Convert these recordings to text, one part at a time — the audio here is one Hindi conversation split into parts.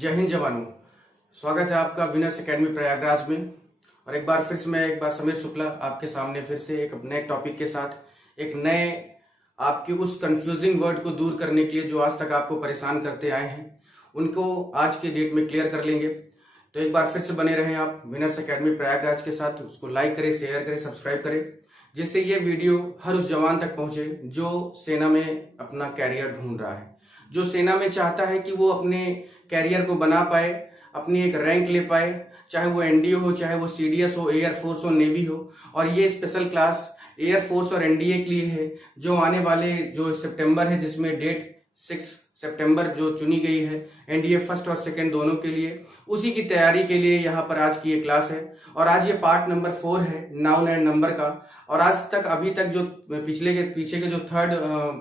जय हिंद जवानों। स्वागत है आपका विनर्स एकेडमी प्रयागराज में। और एक बार समीर शुक्ला आपके सामने फिर से एक नए टॉपिक के साथ एक नए आपकी उस कंफ्यूजिंग वर्ड को दूर करने के लिए जो आज तक आपको परेशान करते आए हैं उनको आज के डेट में क्लियर कर लेंगे। तो एक बार फिर से बने रहें आप विनर्स एकेडमी प्रयागराज के साथ। उसको लाइक करें, शेयर करें, सब्सक्राइब करें, जिससे ये वीडियो हर उस जवान तक पहुंचे जो सेना में अपना कैरियर ढूंढ रहा है, जो सेना में चाहता है कि वो अपने कैरियर को बना पाए, अपनी एक रैंक ले पाए, चाहे वो एनडीए हो, चाहे वो सीडीएस हो, एयरफोर्स हो, नेवी हो। और ये स्पेशल क्लास एयरफोर्स और एनडीए के लिए है, जो आने वाले जो सितंबर है, जिसमें डेट 6 सितंबर जो चुनी गई है एनडीए फर्स्ट और सेकंड दोनों के लिए, उसी की तैयारी के लिए यहाँ पर आज की ये क्लास है। और आज ये पार्ट नंबर 4 है नाउन एंड नंबर का। और आज तक अभी तक जो पीछे के जो थर्ड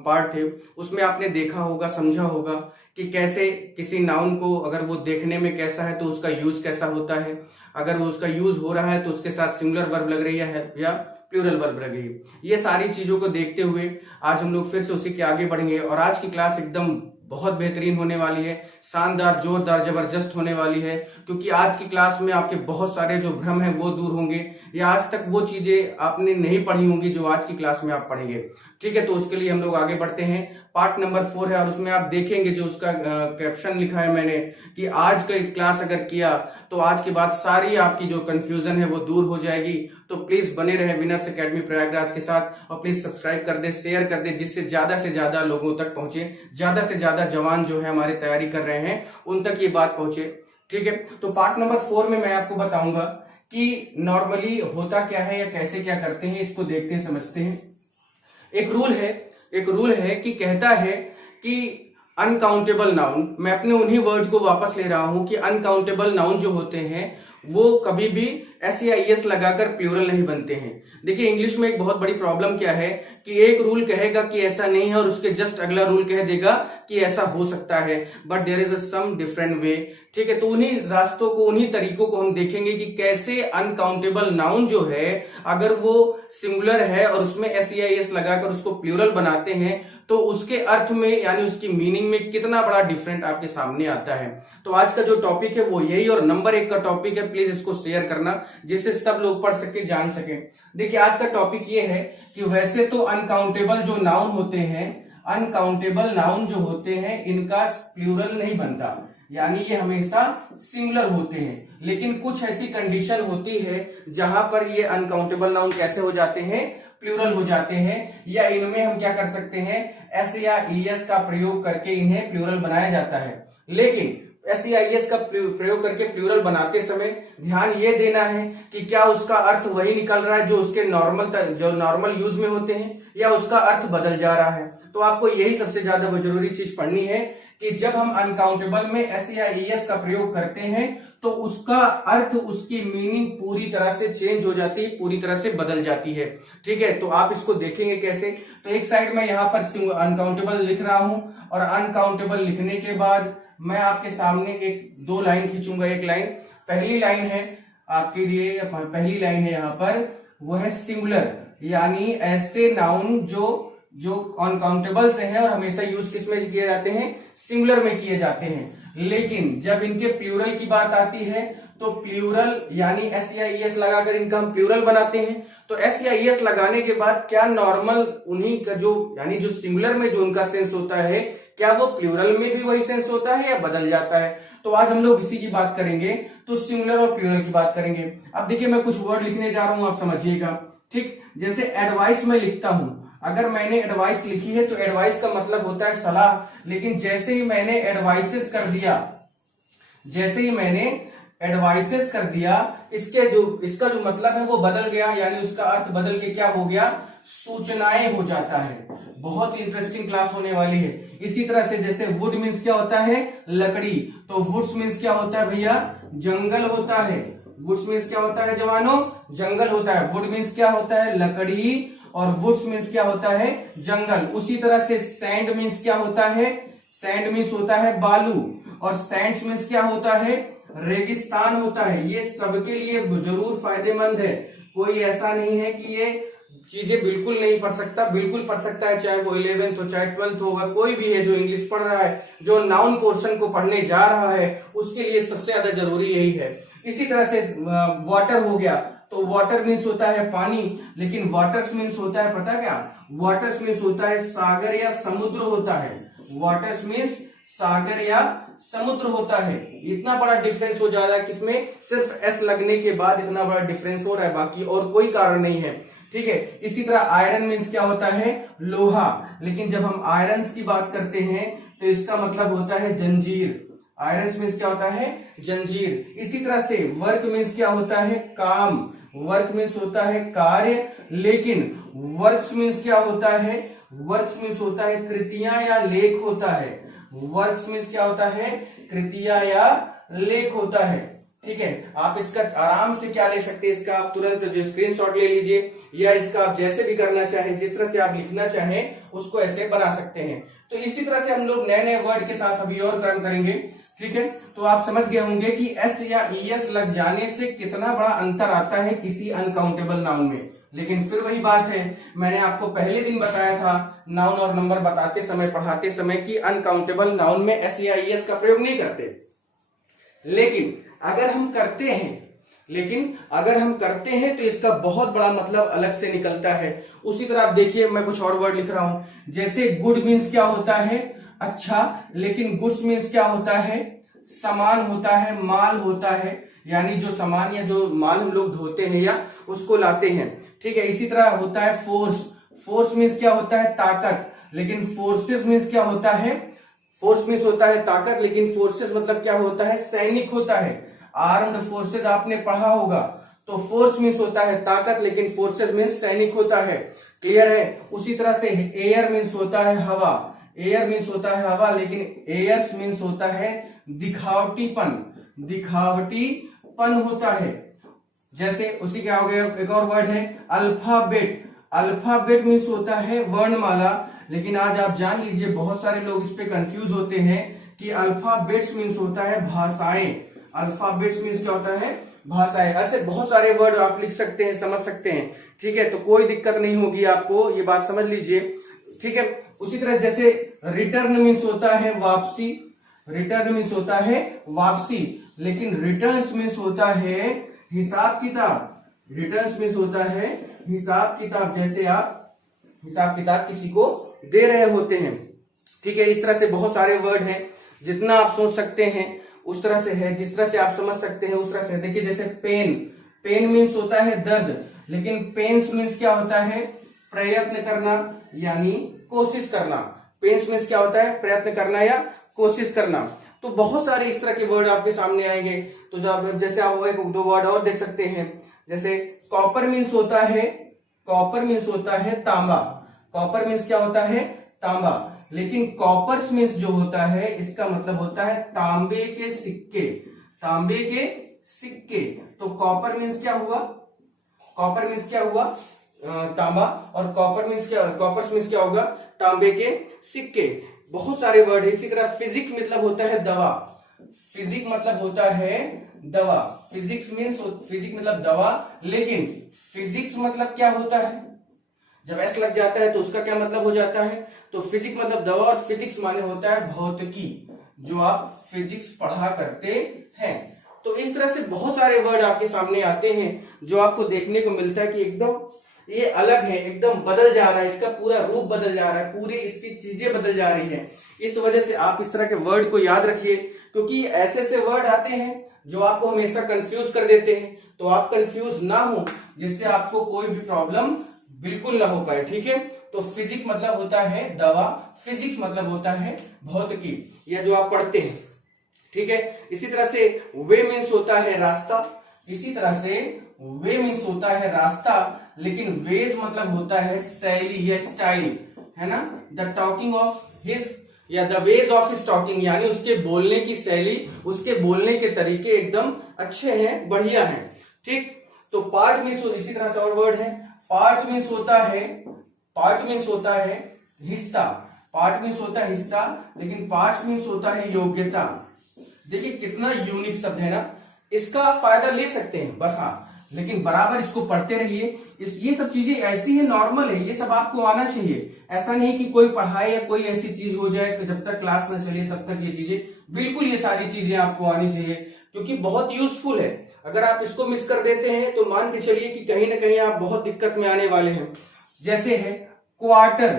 पार्ट थे उसमें आपने देखा होगा, समझा होगा कि कैसे किसी नाउन को अगर वो देखने में कैसा है तो उसका यूज कैसा होता है, अगर वो उसका यूज हो रहा है तो उसके साथ सिंगुलर वर्ब लग रही है या प्लूरल वर्ब लग रही है। ये सारी चीजों को देखते हुए आज हम लोग फिर से उसी के आगे बढ़ेंगे। और आज की क्लास एकदम बहुत बेहतरीन होने वाली है, शानदार, जोरदार, जबरदस्त होने वाली है, क्योंकि आज की क्लास में आपके बहुत सारे जो भ्रम है वो दूर होंगे, या आज तक वो चीजें आपने नहीं पढ़ी होंगी जो आज की क्लास में आप पढ़ेंगे। ठीक है, तो उसके लिए हम लोग आगे बढ़ते हैं। पार्ट नंबर 4 है और उसमें आप देखेंगे जो उसका कैप्शन लिखा है मैंने कि आज का क्लास अगर किया तो आज के बाद सारी आपकी जो कंफ्यूजन है वो दूर हो जाएगी। तो प्लीज बने रहे विनर्स एकेडमी प्रयागराज के साथ और प्लीज सब्सक्राइब कर दे, शेयर कर दे, जिससे ज्यादा से ज्यादा लोगों तक पहुंचे, ज्यादा से ज्यादा जवान जो है हमारे तैयारी कर रहे हैं उन तक ये बात पहुंचे। ठीक है, तो पार्ट नंबर 4 में मैं आपको बताऊंगा कि नॉर्मली होता क्या है या कैसे क्या करते हैं, इसको देखते हैं, समझते हैं। एक रूल है कि कहता है कि अनकाउंटेबल नाउन, मैं अपने उन्हीं वर्ड को वापस ले रहा हूं कि अनकाउंटेबल नाउन जो होते हैं वो कभी भी एस या ईएस लगाकर प्लूरल नहीं बनते हैं। देखिए, इंग्लिश में एक बहुत बड़ी प्रॉब्लम क्या है कि एक रूल कहेगा कि ऐसा नहीं है और उसके जस्ट अगला रूल कह देगा कि ऐसा हो सकता है, but there is some different way. ठीक है, तो उन्हीं रास्तों को, उन्हीं तरीकों को हम देखेंगे कि कैसे अनकाउंटेबल नाउन जो है अगर वो सिंगुलर है और उसमें एस या ईएस लगाकर उसको प्लूरल बनाते हैं तो उसके अर्थ में यानी उसकी मीनिंग में कितना बड़ा डिफरेंट आपके सामने आता है। तो आज का जो टॉपिक है वो यही और नंबर 1 का टॉपिक है। प्लीज इसको शेयर करना जिससे सब लोग पढ़ सके, जान सके। देखिए, आज का टॉपिक ये है कि वैसे तो अनकाउंटेबल जो नाउन होते हैं, अनकाउंटेबल नाउन जो होते हैं इनका प्लूरल नहीं बनता, यानी ये हमेशा सिंगुलर होते हैं। लेकिन कुछ ऐसी कंडीशन होती है जहां पर ये अनकाउंटेबल नाउन कैसे हो जाते हैं, प्लूरल हो जाते हैं, या इनमें हम क्या कर सकते हैं, एस या ईएस का प्रयोग करके इन्हें प्लूरल बनाया जाता है। लेकिन एस या ईएस का प्रयोग करके प्लूरल बनाते समय ध्यान ये देना है कि क्या उसका अर्थ वही निकल रहा है जो उसके नॉर्मल यूज में होते हैं, या उसका अर्थ बदल जा रहा है। तो आपको यही सबसे ज्यादा जरूरी चीज पढ़नी है कि जब हम अनकाउंटेबल में एस या ईएस का प्रयोग करते हैं तो उसका अर्थ, उसकी मीनिंग पूरी तरह से चेंज हो जाती है, पूरी तरह से बदल जाती है। ठीक है, तो आप इसको देखेंगे कैसे। तो एक साइड में यहां पर अनकाउंटेबल लिख रहा हूं और अनकाउंटेबल लिखने के बाद मैं आपके सामने एक 2 लाइन खींचूंगा। एक लाइन, पहली लाइन है आपके लिए, पहली लाइन है यहां पर, वो है सिंगुलर, यानी ऐसे नाउन जो अनकाउंटेबल से हैं और हमेशा यूज किस में किए जाते हैं, सिंगुलर में किए जाते हैं। लेकिन जब इनके प्लूरल की बात आती है तो प्लूरल यानी एस या ईएस लगाकर इनका हम प्लूरल बनाते हैं। तो एस या ईएस लगाने के बाद क्या नॉर्मल उन्हीं का जो यानी जो सिंगुलर में जो उनका सेंस होता है, क्या वो प्लूरल में भी वही सेंस होता है या बदल जाता है। तो आज हम लोग इसी की बात करेंगे, तो सिंगुलर और प्लूरल की बात करेंगे। अब देखिए, मैं कुछ वर्ड लिखने जा रहा हूं, आप समझिएगा। ठीक, जैसे एडवाइस में लिखता हूं, अगर मैंने एडवाइस लिखी है तो एडवाइस का मतलब होता है सलाह। लेकिन जैसे ही मैंने एडवाइसेस कर दिया, जैसे ही मैंने एडवाइसेस कर दिया, इसका जो मतलब है वो बदल गया, यानी उसका अर्थ बदल के क्या हो गया, सूचनाएं हो जाता है। बहुत इंटरेस्टिंग क्लास होने वाली है। इसी तरह से जैसे वुड मीन्स क्या होता है, लकड़ी, तो वुड्स मीन्स क्या होता है भैया, जंगल होता है। वुड्स मीन्स क्या होता है जवानों, जंगल होता है। वुड मीन्स क्या होता है, लकड़ी, और वुड्स मीन्स क्या होता है, जंगल। उसी तरह से सैंड मीन्स क्या होता है, सैंड मीन्स होता है बालू, और सैंड्स मीन्स क्या होता है, रेगिस्तान होता है। ये सबके लिए जरूर फायदेमंद है, कोई ऐसा नहीं है कि ये चीजें बिल्कुल नहीं पढ़ सकता, बिल्कुल पढ़ सकता है, चाहे वो 11th हो चाहे 12th होगा, कोई भी है जो इंग्लिश पढ़ रहा है, जो नाउन पोर्शन को पढ़ने जा रहा है, उसके लिए सबसे ज्यादा जरूरी यही है। इसी तरह से वाटर हो गया, तो वाटर मीन्स होता है पानी, लेकिन वाटर्स मीन्स होता है पता क्या, वाटर्स मीन्स होता है सागर या समुद्र होता है, वाटर्स मीन्स सागर या समुद्र होता है। इतना बड़ा डिफरेंस हो जा रहा है किसमें, सिर्फ एस लगने के बाद इतना बड़ा डिफरेंस हो रहा है, बाकी और कोई कारण नहीं है, ठीक है। इसी तरह आयरन मीन्स क्या होता है, लोहा, लेकिन जब हम आयरन की बात करते हैं तो इसका मतलब होता है जंजीर, आयरन मीन्स क्या होता है, जंजीर। इसी तरह से वर्क मीन्स क्या होता है, काम, वर्क मीन्स होता है कार्य, लेकिन वर्क्स मीन्स क्या होता है, वर्क्स मीन्स होता है कृतियां या लेख होता है, वर्क्स मीन्स क्या होता है, कृतियां या लेख होता है, ठीक है। आप इसका आराम से क्या ले सकते हैं, इसका आप तुरंत जो स्क्रीनशॉट ले लीजिए, या इसका आप जैसे भी करना चाहें, जिस तरह से आप लिखना चाहें उसको ऐसे बना सकते हैं। तो इसी तरह से हम लोग नए नए वर्ड के साथ अभी और काम करेंगे, ठीक है। तो आप समझ गए होंगे कि एस या ईएस लग जाने से कितना बड़ा अंतर आता है किसी अनकाउंटेबल नाउन में। लेकिन फिर वही बात है, मैंने आपको पहले दिन बताया था नाउन और नंबर बताते समय, पढ़ाते समय, कि अनकाउंटेबल नाउन में एस या ईएस का प्रयोग नहीं करते, लेकिन अगर हम करते हैं तो इसका बहुत बड़ा मतलब अलग से निकलता है। उसी तरह आप देखिए, मैं कुछ और वर्ड लिख रहा हूं, जैसे गुड मीन्स क्या होता है, अच्छा, लेकिन गुड्स मीन्स क्या होता है, सामान होता है, माल होता है, यानी जो सामान या जो माल हम लोग ढोते हैं या उसको लाते हैं, ठीक है। इसी तरह होता है फोर्स, फोर्स मीन्स क्या होता है, ताकत, लेकिन फोर्सेस मीन्स क्या होता है, फोर्स मीन्स होता है ताकत, लेकिन फोर्सेस मतलब क्या होता है, सैनिक होता है। आर्म्ड फोर्सेस आपने पढ़ा होगा, तो फोर्स मीन्स होता है ताकत, लेकिन फोर्सेस मीन्स सैनिक होता है, क्लियर है। उसी तरह से एयर मीन्स होता है हवा, एयर मीन्स होता है हवा, लेकिन एयर्स मीन्स होता है दिखावटीपन, दिखावटीपन होता है। जैसे उसी क्या हो गया, एक और वर्ड है अल्फाबेट, अल्फाबेट मीन्स होता है वर्णमाला, लेकिन आज आप जान लीजिए बहुत सारे लोग इस पे कंफ्यूज होते हैं कि अल्फाबेट्स मीन्स होता है भाषाएं, अल्फाबेट्स मीन्स क्या होता है, भाषाएं। ऐसे बहुत सारे वर्ड आप लिख सकते हैं, समझ सकते हैं, ठीक है। तो कोई दिक्कत नहीं होगी आपको, ये बात समझ लीजिए, ठीक है। उसी तरह जैसे रिटर्न मीन्स होता है वापसी, रिटर्न मीन्स होता है वापसी, लेकिन रिटर्न्स मीन्स होता है हिसाब किताब, रिटर्न्स मीन्स होता है हिसाब किताब, जैसे आप हिसाब किताब किसी को दे रहे होते हैं, ठीक है। इस तरह से बहुत सारे वर्ड हैं, जितना आप सोच सकते हैं उस तरह से है, जिस तरह से आप समझ सकते हैं उस तरह से। देखिए जैसे पेन, पेन मीन्स होता है दर्द, लेकिन पेन्स मीन्स क्या होता है, प्रयत्न करना यानी कोशिश करना, पेन्स मीन्स क्या होता है, प्रयत्न करना या कोशिश करना। तो बहुत सारे इस तरह के वर्ड आपके सामने आएंगे। तो जब जैसे आप एक दो वर्ड और देख सकते हैं, जैसे कॉपर मीन्स होता है, कॉपर मीन्स होता है तांबा, कॉपर मीन्स क्या होता है, तांबा, लेकिन कॉपर्स मीन्स जो होता है इसका मतलब होता है तांबे के सिक्के, तांबे के सिक्के। तो कॉपर मीन्स क्या हुआ, कॉपर मीन्स क्या हुआ, तांबा, और कॉपर मीन्स क्या, कॉपर्स मीन्स क्या होगा, तांबे के सिक्के। बहुत सारे वर्ड है। इसी तरह फिजिक मतलब होता है दवा, फिजिक मतलब होता है दवा, फिजिक्स मीन्स, फिजिक मतलब दवा, लेकिन फिजिक्स मतलब क्या होता है, जब एस लग जाता है तो उसका क्या मतलब हो जाता है, तो फिजिक मतलब दवा, और फिजिक्स माने होता है भौतिकी, जो आप फिजिक्स पढ़ा करते हैं। तो इस तरह से बहुत सारे वर्ड आपके सामने आते हैं जो आपको देखने को मिलता है कि एकदम ये अलग है, एकदम बदल जा रहा है, इसका पूरा रूप बदल जा रहा है, पूरी इसकी चीजें बदल जा रही है। इस वजह से आप इस तरह के वर्ड को याद रखिए, क्योंकि ऐसे ऐसे वर्ड आते हैं जो आपको हमेशा कंफ्यूज कर देते हैं। तो आप कंफ्यूज ना हो, जिससे आपको कोई भी प्रॉब्लम बिल्कुल ना हो पाए, ठीक है। तो फिजिक मतलब होता है दवा, फिजिक्स मतलब होता है भौतिकी, यह जो आप पढ़ते हैं, ठीक है। इसी तरह से वे मीन्स होता है रास्ता, इसी तरह से वे मीन्स होता है रास्ता, लेकिन वेज मतलब होता है शैली या स्टाइल, है ना। द टॉकिंग ऑफ हिज या the ways of his talking, यानी उसके बोलने की शैली, उसके बोलने के तरीके एकदम अच्छे हैं, बढ़िया हैं, ठीक। तो पार्ट मीन्स, इसी तरह से और वर्ड है, पार्ट मीन्स होता है, पार्ट मीन्स होता है हिस्सा, पार्ट मीन्स होता है हिस्सा, लेकिन पार्ट मीन्स होता है योग्यता। देखिए कितना यूनिक शब्द है ना, इसका आप फायदा ले सकते हैं, बस हाँ लेकिन बराबर इसको पढ़ते रहिए। ये सब चीजें ऐसी है, नॉर्मल है, ये सब आपको आना चाहिए। ऐसा नहीं कि कोई पढ़ाई या कोई ऐसी चीज हो जाए कि जब तक क्लास ना चले तब तक ये चीजें, बिल्कुल ये सारी चीजें आपको आनी चाहिए, क्योंकि बहुत यूजफुल है। अगर आप इसको मिस कर देते हैं तो मान के चलिए कि कहीं ना कहीं आप बहुत दिक्कत में आने वाले हैं। जैसे है क्वार्टर,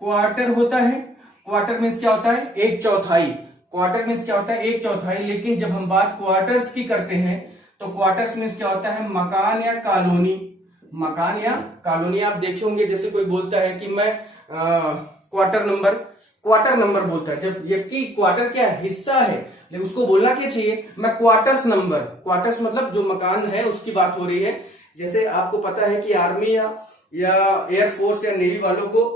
क्वार्टर होता है, क्वार्टर मीन्स क्या होता है, एक चौथाई। क्वार्टर मीन्स क्या होता है, एक चौथाई। लेकिन जब हम बात क्वार्टर्स की करते हैं तो क्वार्टर्स मीन्स क्या होता है, मकान या कॉलोनी। मकान या कॉलोनी आप देखे होंगे, जैसे कोई बोलता है कि मैं क्वार्टर नंबर बोलता है, जब जबकि क्वार्टर क्या हिस्सा है, लेकिन उसको बोलना क्या चाहिए, मैं क्वार्टर्स नंबर। क्वार्टर्स मतलब जो मकान है उसकी बात हो रही है। जैसे आपको पता है कि आर्मी या एयरफोर्स या नेवी वालों को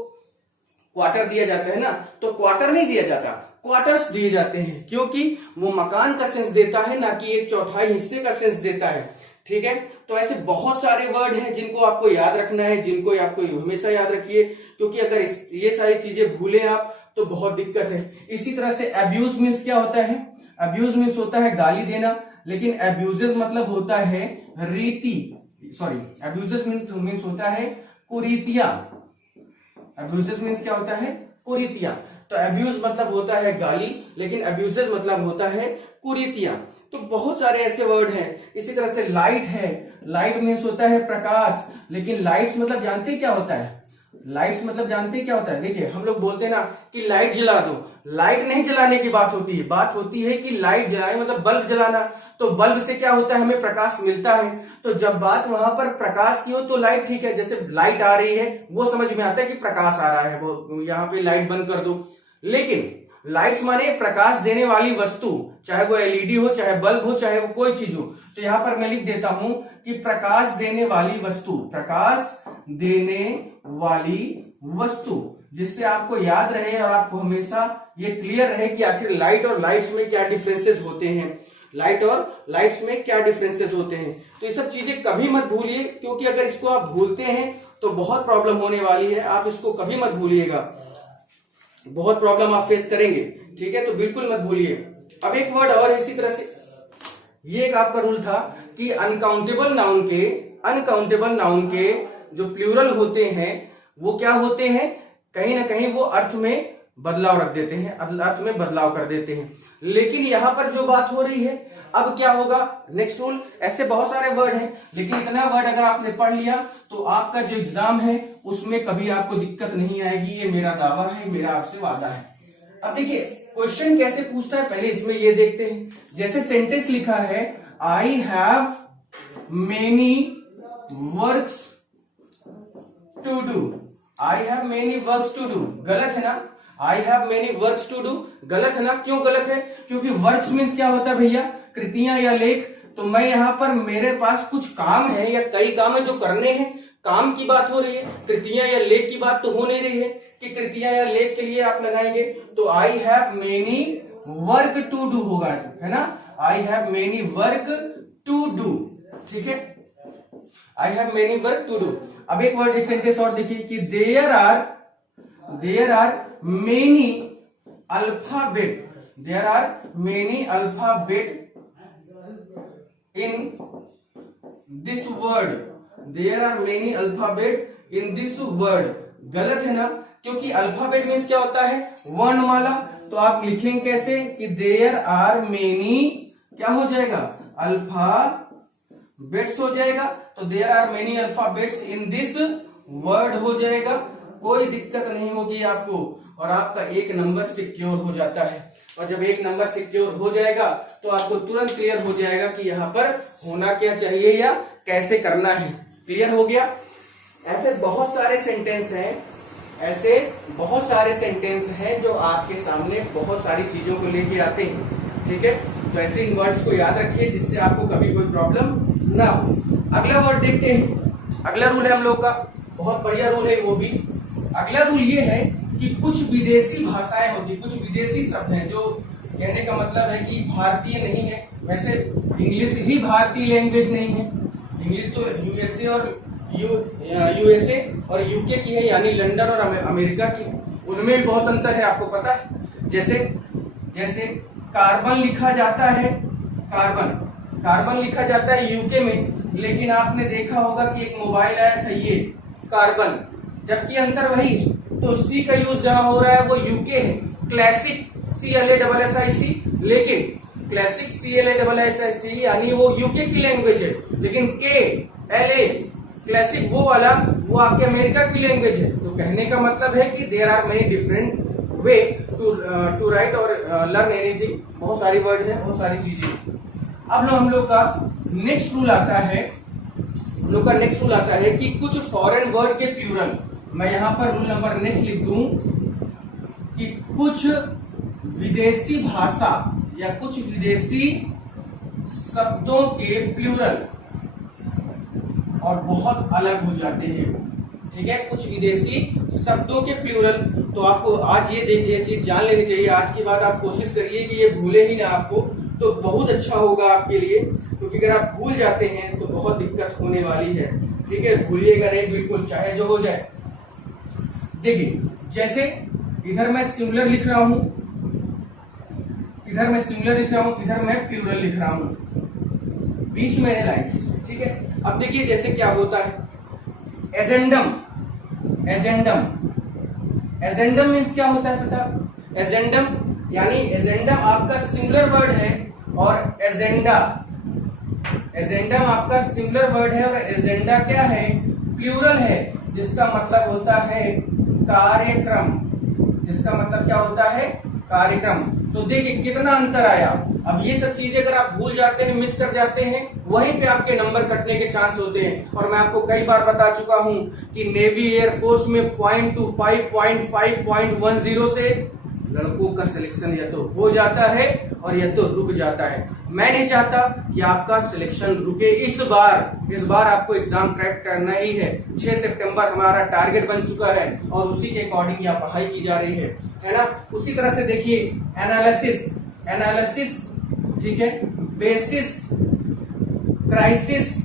क्वार्टर दिया जाता है ना, तो क्वार्टर नहीं दिया जाता, क्वार्टर्स दिए जाते हैं, क्योंकि वो मकान का सेंस देता है, ना कि एक चौथाई हिस्से का सेंस देता है। ठीक है, तो ऐसे बहुत सारे वर्ड हैं जिनको आपको याद रखना है, जिनको आपको हमेशा याद रखिए, क्योंकि अगर ये सारी चीजें भूले आप तो बहुत दिक्कत है। इसी तरह से अब्यूज मीन्स क्या होता है, अब्यूज मीन्स होता है गाली देना, लेकिन अब्यूजेस मतलब होता है रीति, सॉरी अब्यूजेस मीन्स होता है कुरीतियां। अब्यूजेस मीन्स क्या होता है, कुरीतियां। तो अब्यूज मतलब होता है गाली, लेकिन अब्यूजेस मतलब होता है कुरीतियां। तो बहुत सारे ऐसे वर्ड हैं। इसी तरह से लाइट है, लाइट मीन्स होता है प्रकाश, लेकिन लाइट्स मतलब जानते क्या होता है, लाइट्स मतलब जानते क्या होता है। देखिए हम लोग बोलते हैं ना कि लाइट जला दो, लाइट नहीं जलाने की बात होती है, बात होती है कि लाइट जलाए मतलब बल्ब जलाना। तो बल्ब से क्या होता है, हमें प्रकाश मिलता है। तो जब बात वहां पर प्रकाश की हो तो लाइट ठीक है, जैसे लाइट आ रही है वो समझ में आता है कि प्रकाश आ रहा है, वो यहाँ पे लाइट बंद कर दो। लेकिन लाइट्स माने प्रकाश देने वाली वस्तु, चाहे वो एलईडी हो, चाहे बल्ब हो, चाहे वो कोई चीज हो। तो यहां पर मैं लिख देता हूं कि प्रकाश देने वाली वस्तु, प्रकाश देने वाली वस्तु, जिससे आपको याद रहे और आपको हमेशा ये क्लियर रहे कि आखिर लाइट और लाइट्स में क्या डिफरेंसेस होते हैं, लाइट और लाइट्स में क्या डिफरेंसेस होते हैं। तो ये सब चीजें कभी मत भूलिए, क्योंकि अगर इसको आप भूलते हैं तो बहुत प्रॉब्लम होने वाली है। आप इसको कभी मत भूलिएगा, बहुत प्रॉब्लम आप फेस करेंगे। ठीक है, तो बिल्कुल मत भूलिए। अब एक वर्ड और इसी तरह से, ये एक आपका रूल था कि अनकाउंटेबल नाउन के जो प्लूरल होते हैं वो क्या होते हैं, कहीं ना कहीं वो अर्थ में बदलाव रख देते हैं, अर्थ में बदलाव कर देते हैं। लेकिन यहां पर जो बात हो रही है, अब क्या होगा, नेक्स्ट रूल। ऐसे बहुत सारे वर्ड हैं, लेकिन इतना वर्ड अगर आपने पढ़ लिया तो आपका जो एग्जाम है उसमें कभी आपको दिक्कत नहीं आएगी, ये मेरा दावा है, मेरा आपसे वादा है। अब देखिए क्वेश्चन कैसे पूछता है, पहले इसमें ये देखते हैं। जैसे सेंटेंस लिखा है, I have many works to do, I have many works to do, गलत है ना, I have many works to do गलत है ना। क्यों गलत है, क्योंकि वर्क्स मीन्स क्या होता है भैया, कृतियां या लेख। तो मैं यहां पर मेरे पास कुछ काम है या कई काम है जो करने हैं, काम की बात हो रही है, कृतियां या लेख की बात तो हो नहीं रही है कि कृतियां या लेख के लिए आप लगाएंगे। तो I have many work to do होगा, है ना, I have many work to do. ठीक है, I have many work to do. अब एक वर्ड, एक सेंटेंस और देखिए कि there are many alphabet, there are many alphabet in this word, there are many alphabet in this word, गलत है ना, क्योंकि अल्फाबेट मीन्स क्या होता है, वर्णमाला। तो आप लिखेंगे कैसे कि देयर आर मेनी, क्या हो जाएगा, अल्फाबेट्स हो जाएगा। तो there are many alphabets in this word हो जाएगा, कोई दिक्कत नहीं होगी आपको, और आपका एक नंबर सिक्योर हो जाता है। और जब एक नंबर सिक्योर हो जाएगा तो आपको तुरंत क्लियर हो जाएगा कि यहाँ पर होना क्या चाहिए या कैसे करना है। क्लियर हो गया। ऐसे बहुत सारे सेंटेंस हैं, ऐसे बहुत सारे सेंटेंस हैं जो आपके सामने बहुत सारी चीजों को लेके आते हैं। ठीक है, तो ऐसे इन वर्ड्स को याद रखिए जिससे आपको कभी कोई प्रॉब्लम ना हो। अगला वर्ड देखते हैं, अगला रूल है हम लोग का, बहुत बढ़िया रूल है वो भी। अगला रूल ये है कि कुछ विदेशी भाषाएं होती, कुछ विदेशी शब्द हैं जो कहने का मतलब है कि भारतीय नहीं है। वैसे इंग्लिश ही भारतीय लैंग्वेज नहीं है, इंग्लिश तो यूएसए और यूके की है, यानी लंदन और अमेरिका की, उनमें भी बहुत अंतर है, आपको पता है। जैसे कार्बन लिखा जाता है, कार्बन लिखा जाता है यूके में, लेकिन आपने देखा होगा कि एक मोबाइल आया था ये कार्बन, जबकि अंतर वही है। तो सी का यूज जहां हो रहा है वो यूके है, क्लासिक CLASSIC, लेकिन क्लासिक CLASSIC यानी वो यूके की लैंग्वेज है, लेकिन KLA क्लासिक वो वाला वो आपके अमेरिका की लैंग्वेज है। तो कहने का मतलब है कि there are many different way to write और लर्न एनीथिंग। बहुत सारी वर्ड है, बहुत सारी चीजें। अब हम लोग का नेक्स्ट रूल आता है कि कुछ फॉरेन वर्ड के प्लूरल, मैं यहां पर रूल नंबर नेक्स्ट लिख दूं कि कुछ विदेशी भाषा या कुछ विदेशी शब्दों के प्लूरल और बहुत अलग हो जाते हैं। ठीक है, कुछ विदेशी शब्दों के प्लूरल। तो आपको आज ये चीज जान लेनी चाहिए। आज की बात आप कोशिश करिए कि ये भूले ही ना आपको, तो बहुत अच्छा होगा आपके लिए, क्योंकि अगर आप भूल जाते हैं तो बहुत दिक्कत होने वाली है। ठीक है, भूलिएगा नहीं बिल्कुल, चाहे जो हो जाए। देखिए, जैसे इधर मैं सिंगुलर लिख रहा हूं, इधर मैं प्लूरल लिख रहा हूं, बीच में लाइन खींचना। ठीक है, अब देखिए जैसे क्या होता है, एजेंडम मीन्स क्या होता है पता? एजेंडम यानी एजेंडा आपका सिंगुलर वर्ड है और एजेंडम आपका सिंगुलर वर्ड है और एजेंडा क्या है? प्लूरल है, जिसका मतलब होता है कार्यक्रम। जिसका मतलब क्या होता है? कार्यक्रम। तो देखिए कितना अंतर आया। अब ये सब चीजें अगर आप भूल जाते हैं, मिस कर जाते हैं, वहीं पे आपके नंबर कटने के चांस होते हैं। और मैं आपको कई बार बता चुका हूं कि नेवी एयरफोर्स में 0.25, 0.5, 0.10 से लड़कों का सिलेक्शन या तो हो जाता है और या तो रुक जाता है। मैं नहीं चाहता कि आपका सिलेक्शन रुके। इस बार आपको एग्जाम क्रैक करना ही है। 6 सितंबर हमारा टारगेट बन चुका है और उसी के अकॉर्डिंग यहाँ पढ़ाई की जा रही है ना। उसी तरह से देखिए एनालिसिस, ठीक है, बेसिस, क्राइसिस।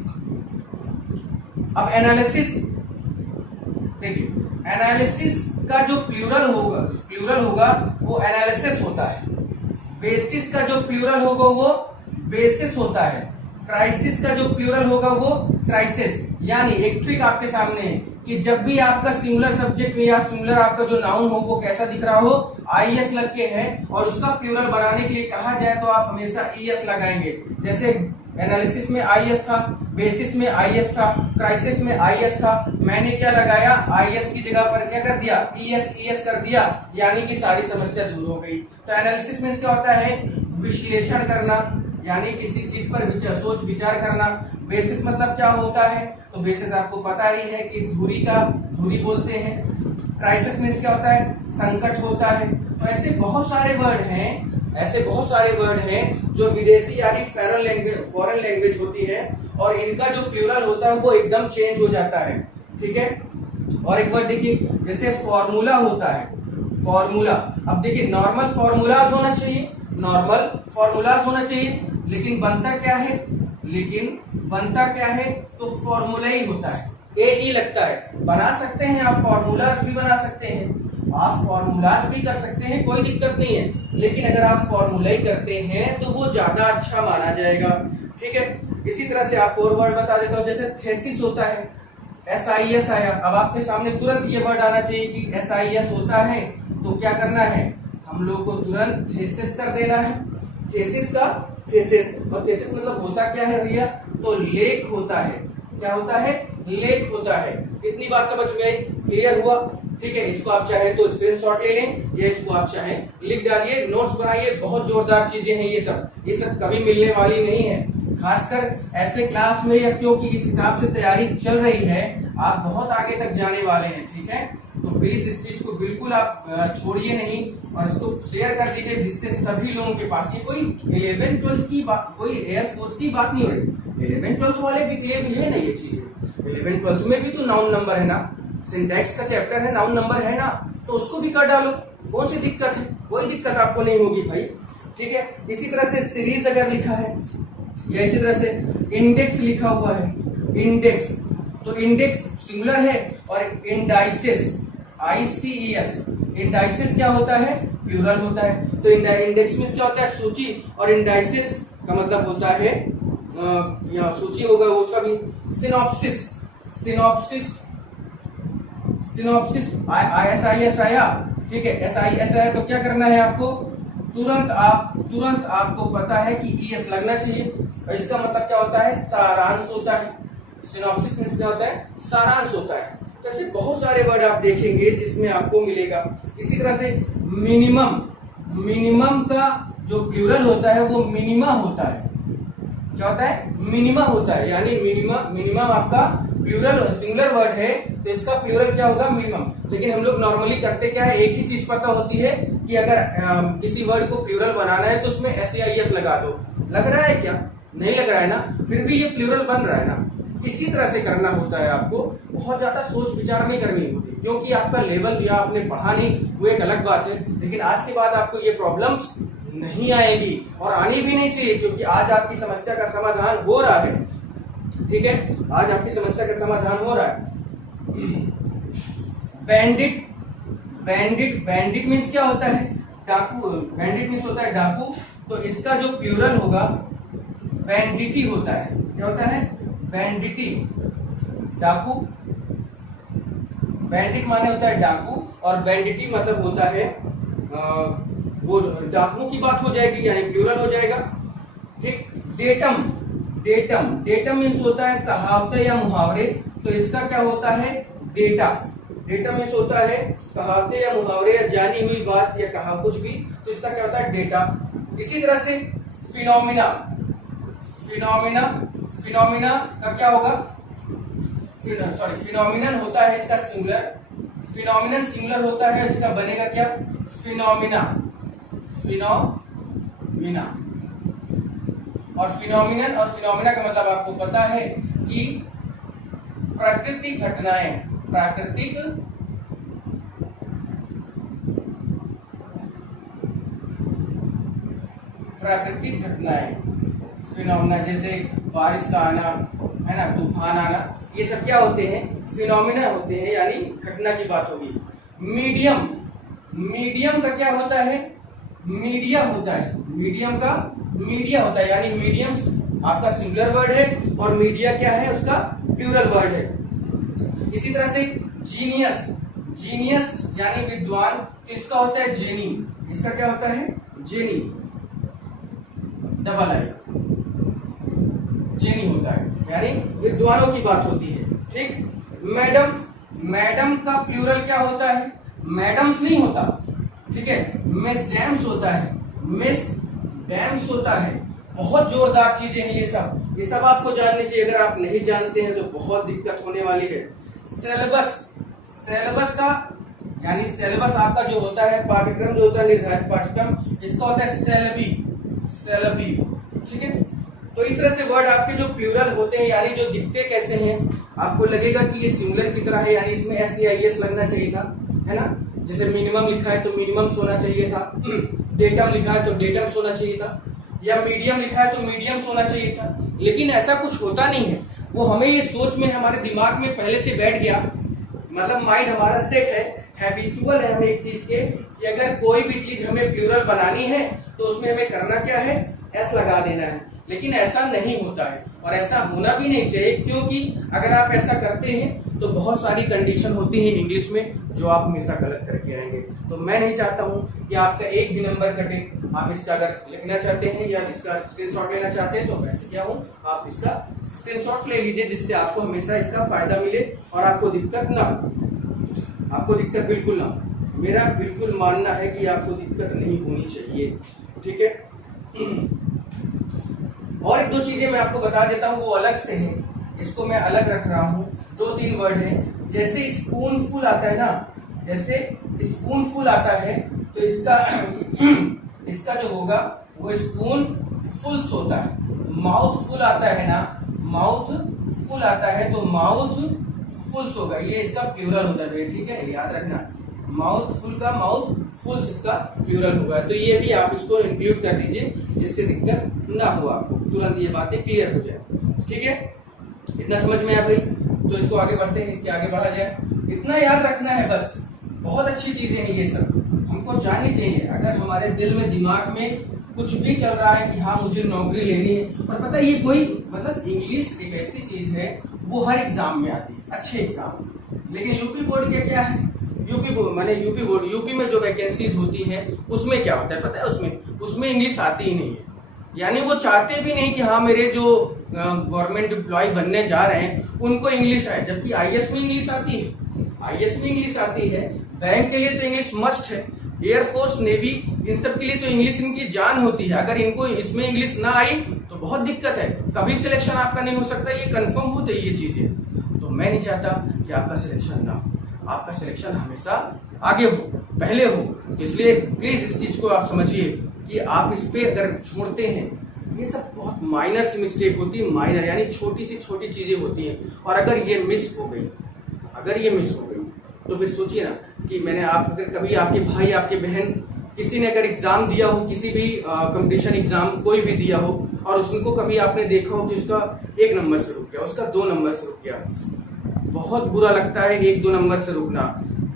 अब एनालिसिस देखिए, एनालिसिस का जो प्लूरल होगा वो एनालिसिस होता है। बेसिस का जो प्लूरल होगा वो बेसिस होता है। क्राइसिस का जो प्लूरल होगा वो क्राइसिस। यानी एक ट्रिक आपके सामने है कि जब भी आपका सिंगुलर सब्जेक्ट में या सिंगुलर आपका जो नाउन हो वो कैसा दिख रहा हो, IS लग के है, और उसका प्लूरल बनाने के लिए कहा जाए तो आप हमेशा ES लगाएंगे। जैसे एनालिसिस में IS था, बेसिस में IS था, क्राइसिस में IS था। मैंने क्या लगाया? IS की जगह पर क्या कर दिया? ES कर दिया, यानी कि सारी समस्या दूर हो गई। तो एनालिसिस में क्या होता है? विश्लेषण करना, यानी किसी चीज पर सोच विचार करना। बेसिस मतलब क्या होता है? तो बेसिस आपको पता ही है कि धुरी बोलते हैं। क्राइसिस में क्या होता है? संकट होता है। तो ऐसे बहुत सारे वर्ड हैं जो विदेशी यानी फॉरेन लैंग्वेज होती है, और इनका जो प्लूरल होता है वो एकदम चेंज हो जाता है। ठीक है, और एक वर्ड देखिए, जैसे फॉर्मूला होता है। फॉर्मूला, अब देखिए नॉर्मल फॉर्मूलाज होना चाहिए, लेकिन बनता क्या है? तो फॉर्मूला ही होता है, AE लगता है। बना सकते हैं आप, फॉर्मूलाज भी बना सकते हैं, आप फॉर्मूलाज भी कर सकते हैं, कोई दिक्कत नहीं है। लेकिन अगर आप फॉर्मूला ही करते हैं तो वो ज्यादा अच्छा माना जाएगा। ठीक है, इसी तरह से आपको और वर्ड बता देता हूं, जैसे थेसिस होता है, SIS आया। अब आपके सामने तुरंत ये वर्ड आना चाहिए कि SIS होता है, तो क्या करना है? हम लोग को तुरंत थेसिस कर देना है। थेसिस और थेसिस मतलब होता क्या है भैया? तो लेख होता है। क्या होता है? लेख होता है। इतनी बात समझ में आई? क्लियर हुआ? ठीक है, इसको आप चाहे तो स्क्रीनशॉट ले लें या इसको आप चाहे लिख डालिए, नोट्स बनाइए। बहुत जोरदार चीजें हैं ये सब कभी मिलने वाली नहीं है, खासकर ऐसे क्लास में, या क्योंकि इस हिसाब से तैयारी चल रही है, आप बहुत आगे तक जाने वाले हैं। ठीक है, तो प्लीज इस चीज को बिल्कुल आप छोड़िए नहीं और इसको शेयर कर दीजिए, जिससे सभी लोगों के पास, ये कोई 11-12 की बात, कोई एयरफोर्स की बात नहीं हो रही। 11-12 वाले भी के लिए भी है ना ये चीजें। 11-12 में भी तो नाउन नंबर है ना, सिंटैक्स का चैप्टर है, नाउन नंबर है ना, तो उसको भी कर डालो। कौन सी दिक्कत है? कोई दिक्कत आपको नहीं होगी भाई। ठीक है, इसी तरह से सीरीज अगर लिखा है, या इसी तरह से इंडेक्स लिखा हुआ है, इंडेक्स, तो इंडेक्स सिंगुलर है, और इंडाइसेस, ICES, इंडाइसेस क्या होता है? प्लूरल होता है। तो इंडेक्स में क्या होता है? सूची, और इंडाइसेस का मतलब होता है यहाँ सूची होगा वो उसका भी सिनॉप्सिस, सिनॉप्सिस, सिनॉप्सिस SIS आया, ठीक है, SIS आया तो क्या करना है आपको, तुरंत आपको पता है कि ES लगना चाहिए। और इसका मतलब क्या होता है, सारांश होता है। सिनॉप्सिस में क्या होता है, सारांश होता है। तो ऐसे बहुत सारे वर्ड आप देखेंगे जिसमें आपको मिलेगा। इसी तरह से मिनिमम, मिनिमम का जो प्लूरल होता है वो मिनिमा होता है। क्या होता है, मिनिमा होता है, यानी मिनिमम, मिनिमम आपका प्लूरल सिंगुलर वर्ड है तो इसका प्लूरल क्या होगा, मिनिमम। लेकिन हम लोग नॉर्मली करते क्या है, एक ही चीज पता होती है कि अगर किसी वर्ड को प्लूरल बनाना है तो उसमें SEIS लगा दो। लग रहा है क्या, नहीं लग रहा है ना, फिर भी ये प्लूरल बन रहा है ना। इसी तरह से करना होता है आपको, बहुत ज्यादा सोच विचार नहीं करनी होती, क्योंकि आपका लेवल या आपने पढ़ा नहीं वो एक अलग बात है। लेकिन आज के बाद आपको ये प्रॉब्लम्स नहीं आएगी और आनी भी नहीं चाहिए, क्योंकि आज आपकी समस्या का समाधान हो रहा है। ठीक है, आज आपकी समस्या का समाधान हो रहा है। बैंडिट, बैंडिट, बैंडिट मीन्स क्या होता है, डाकू। बैंडिट मीन्स होता है डाकू, तो इसका जो प्लूरल होगा बैंडिटी होता है। क्या होता है, बैंडिटी, डाकू। बैंडिट माने होता है डाकू और बैंडिटी मतलब होता है वो डाकुओं की बात हो जाएगी, यानी प्लूरल हो जाएगा। ठीक, डेटम, डेटम, डेटम मीन्स होता है कहावतें या मुहावरे, तो इसका क्या होता है, डेटा। डेटा मीन्स होता है कहावतें या मुहावरे या जानी हुई बात या कहा कुछ भी, तो इसका क्या होता है, डेटा। इसी तरह से फिनोमिना, फिनोमिना, फिनोमिना का क्या होगा, सॉरी फिनोमिनन होता है इसका सिंगुलर, फिनोमिनन सिंगुलर होता है, इसका बनेगा क्या, फिनोमिना, फिनोमिना। और फिनोमिनन और फिनोमिना का मतलब आपको पता है कि प्राकृतिक घटनाएं, प्राकृतिक प्राकृतिक घटनाएं, फिनोमिना, जैसे बारिश का आना है ना, तूफान आना, ये सब क्या होते हैं, फिनोमिना होते हैं, यानी घटना की बात होगी। मीडियम, मीडियम का क्या होता है, मीडिया होता है। मीडियम का मीडिया होता है, यानी मीडियम आपका सिंगुलर वर्ड है और मीडिया क्या है, उसका प्लूरल वर्ड है। इसी तरह से जीनियस, जीनियस यानी विद्वान, तो इसका होता है जेनी। इसका क्या होता है, जेनी, डबल आई, जेनी होता है, यानी विद्वानों की बात होती है। ठीक, मैडम, मैडम का प्लूरल क्या होता है, मैडम्स नहीं होता, ठीक है, मिस डैम्स होता है, मिस डैम्स होता है। बहुत जोरदार चीजें हैं ये सब आपको जाननी चाहिए। अगर आप नहीं जानते हैं तो बहुत दिक्कत होने वाली है। सिलेबस, सिलेबस का यानी सिलेबस आपका जो होता है, पाठ्यक्रम जो होता है, निर्धारित पाठ्यक्रम, इसका होता है सेलेबी, सेलेबी। ठीक है, तो इस तरह से वर्ड आपके जो प्लूरल होते हैं, यानी जो दिखते कैसे हैं, आपको लगेगा कि ये सिंगुलर की तरह है, यानी इसमें SEIS लगना चाहिए था, है ना। जैसे मिनिमम लिखा है तो मिनिमम होना चाहिए था, डेटम लिखा है तो डेटम होना चाहिए था, या मीडियम लिखा है तो मीडियम होना चाहिए था। लेकिन ऐसा कुछ होता नहीं है, वो हमें ये सोच में हमारे दिमाग में पहले से बैठ गया, मतलब माइंड हमारा सेट है, हैबिचुअल है हमें एक चीज के, कि अगर कोई भी चीज हमें प्लूरल बनानी है तो उसमें हमें करना क्या है, S लगा देना है। लेकिन ऐसा नहीं होता है और ऐसा होना भी नहीं चाहिए, क्योंकि अगर आप ऐसा करते हैं तो बहुत सारी कंडीशन होती है इंग्लिश में जो आप हमेशा गलत करके आएंगे। तो मैं नहीं चाहता हूं कि आपका एक भी नंबर कटे। आप इसका अगर लिखना चाहते हैं या इसका स्क्रीनशॉट लेना चाहते हैं तो मैं क्या हूं, आप इसका स्क्रीनशॉट ले लीजिए, जिससे आपको हमेशा इसका फायदा मिले और आपको दिक्कत ना हो, आपको दिक्कत बिल्कुल ना हो। मेरा बिल्कुल मानना है कि आपको दिक्कत नहीं होनी चाहिए। ठीक है, और एक दो चीजें मैं आपको बता देता हूँ, वो अलग से है, इसको मैं अलग रख रहा हूँ। 2-3 वर्ड है, जैसे स्पूनफुल आता है ना, जैसे स्पूनफुल आता है तो इसका इसका जो होगा वो स्पून फुल्स होता है। माउथ फुल आता है ना, माउथ फुल आता है तो माउथ फुल्स होगा, ये इसका प्लूरल होता है। ठीक है, याद रखना, माउथ फुल का माउथ फुल्स इसका प्लूरल होगा। तो ये भी आप इसको इंक्लूड कर दीजिए, जिससे दिक्कत ना हो, आपको तुरंत ये बातें क्लियर हो जाए। ठीक है, इतना समझ में आया भाई? तो इसको आगे बढ़ते हैं, इसके आगे बढ़ा जाए। इतना याद रखना है बस, बहुत अच्छी चीजें हैं ये सब। हमको हमको जाननी चाहिए। अगर हमारे दिल में दिमाग में कुछ भी चल रहा है कि हाँ मुझे नौकरी लेनी है, पर पता है ये कोई मतलब इंग्लिश एक ऐसी चीज है वो हर एग्जाम में आती है, अच्छे एग्जाम। लेकिन यूपी बोर्ड के क्या है, यूपी बोर्ड यूपी में जो वैकेंसीज होती है उसमें क्या होता है पता है, उसमें इंग्लिश आती ही नहीं है। यानी वो चाहते भी नहीं कि हाँ मेरे जो गवर्नमेंट एम्प्लॉय बनने जा रहे हैं उनको इंग्लिश आए, जबकि आईएएस में इंग्लिश आती है, आईएएस में इंग्लिश आती है। बैंक के लिए तो इंग्लिश मस्ट है, एयरफोर्स नेवी इन सब के लिए तो इंग्लिश इनकी जान होती है। अगर इनको इसमें इंग्लिश ना आई तो बहुत दिक्कत है, कभी सिलेक्शन आपका नहीं हो सकता, ये कंफर्म होता है ये चीजें। तो मैं नहीं चाहता कि आपका सिलेक्शन ना हो, आपका सिलेक्शन हमेशा आगे हो, पहले हो। तो इसलिए प्लीज इस चीज को आप समझिए कि आप इस पे अगर छोड़ते हैं, ये सब बहुत माइनर सी मिस्टेक होती है, माइनर यानी छोटी सी छोटी चीजें होती हैं। और अगर ये मिस हो गई, तो फिर सोचिए ना कि मैंने आप अगर कभी आपके भाई आपके बहन किसी ने अगर एग्जाम दिया हो, किसी भी कंपटीशन एग्जाम कोई भी दिया हो, और उसको कभी आपने देखा हो कि उसका 1 नंबर से रुक गया, उसका 2 नंबर से रुक गया, बहुत बुरा लगता है 1-2 नंबर से रुकना।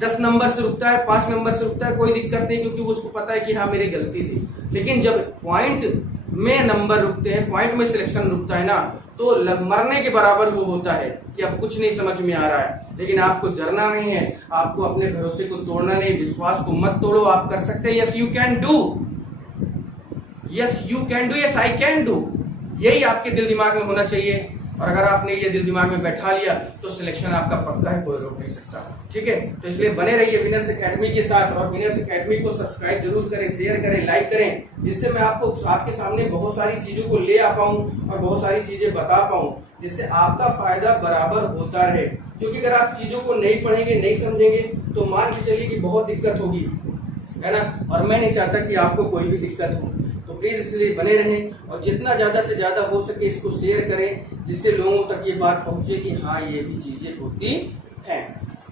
10 नंबर से रुकता है, 5 नंबर से रुकता है, कोई दिक्कत नहीं, क्योंकि उसको पता है कि हाँ मेरी गलती थी। लेकिन जब पॉइंट में नंबर रुकते हैं, पॉइंट में सिलेक्शन रुकता है ना, तो मरने के बराबर वो होता है कि अब कुछ नहीं समझ में आ रहा है। लेकिन आपको डरना नहीं है, आपको अपने भरोसे को तोड़ना नहीं, विश्वास को मत तोड़ो, आप कर सकते हैं। Yes you can do, yes you can do, yes I can do, यही आपके दिल दिमाग में होना चाहिए। और अगर आपने ये दिल दिमाग में बैठा लिया तो सिलेक्शन आपका पक्का है, कोई रोक नहीं सकता। ठीक है, तो इसलिए बने रहिए विनर्स एकेडमी के साथ, और विनर्स एकेडमी को सब्सक्राइब जरूर करें, शेयर करें, लाइक करें, जिससे मैं आपको आपके सामने बहुत सारी चीजों को ले आ पाऊं और बहुत सारी चीजें बता पाऊं, जिससे आपका फायदा बराबर होता रहे। क्योंकि अगर आप चीजों को नहीं पढ़ेंगे, नहीं समझेंगे, तो मान के चलिए कि बहुत दिक्कत होगी, है ना। और मैं नहीं चाहता कि आपको कोई भी दिक्कत हो। तो प्लीज इसलिए बने रहें और जितना ज्यादा से ज्यादा हो सके इसको शेयर करें, जिससे लोगों तक ये बात पहुंचे कि हाँ ये भी चीजें होती हैं।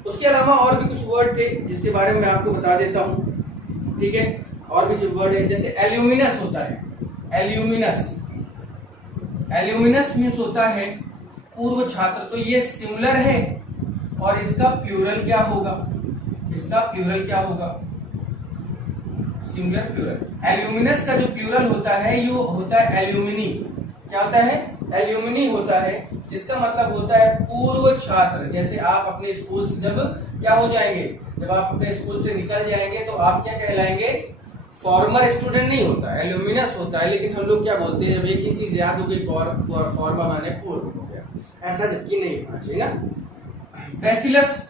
उसके अलावा और भी कुछ वर्ड थे जिसके बारे में मैं आपको बता देता हूँ। ठीक है, और भी जो वर्ड है, जैसे एल्यूमिनस होता है, एल्यूमिनस, एल्यूमिनस मीन्स होता है पूर्व छात्र। तो ये सिमिलर है, और इसका प्लूरल क्या होगा, इसका प्लूरल क्या होगा, सिंगुलर प्लूरल। एल्यूमिनस का जो प्लूरल होता है ये होता है एल्यूमिनी। क्या होता है, एल्यूमिनी होता है, जिसका मतलब होता है पूर्व छात्र। जैसे आप अपने स्कूल से जब क्या हो जाएंगे, जब आप अपने स्कूल से निकल जाएंगे तो आप क्या कहलाएंगे, फॉर्मर स्टूडेंट नहीं होता, एल्यूमिनस होता है। लेकिन हम लोग क्या बोलते हैं, जब एक ही चीज याद हो गई, फॉर्मर माने पूर्व हो गया, ऐसा जबकि नहीं होना चाहिए ना। बैसिलस,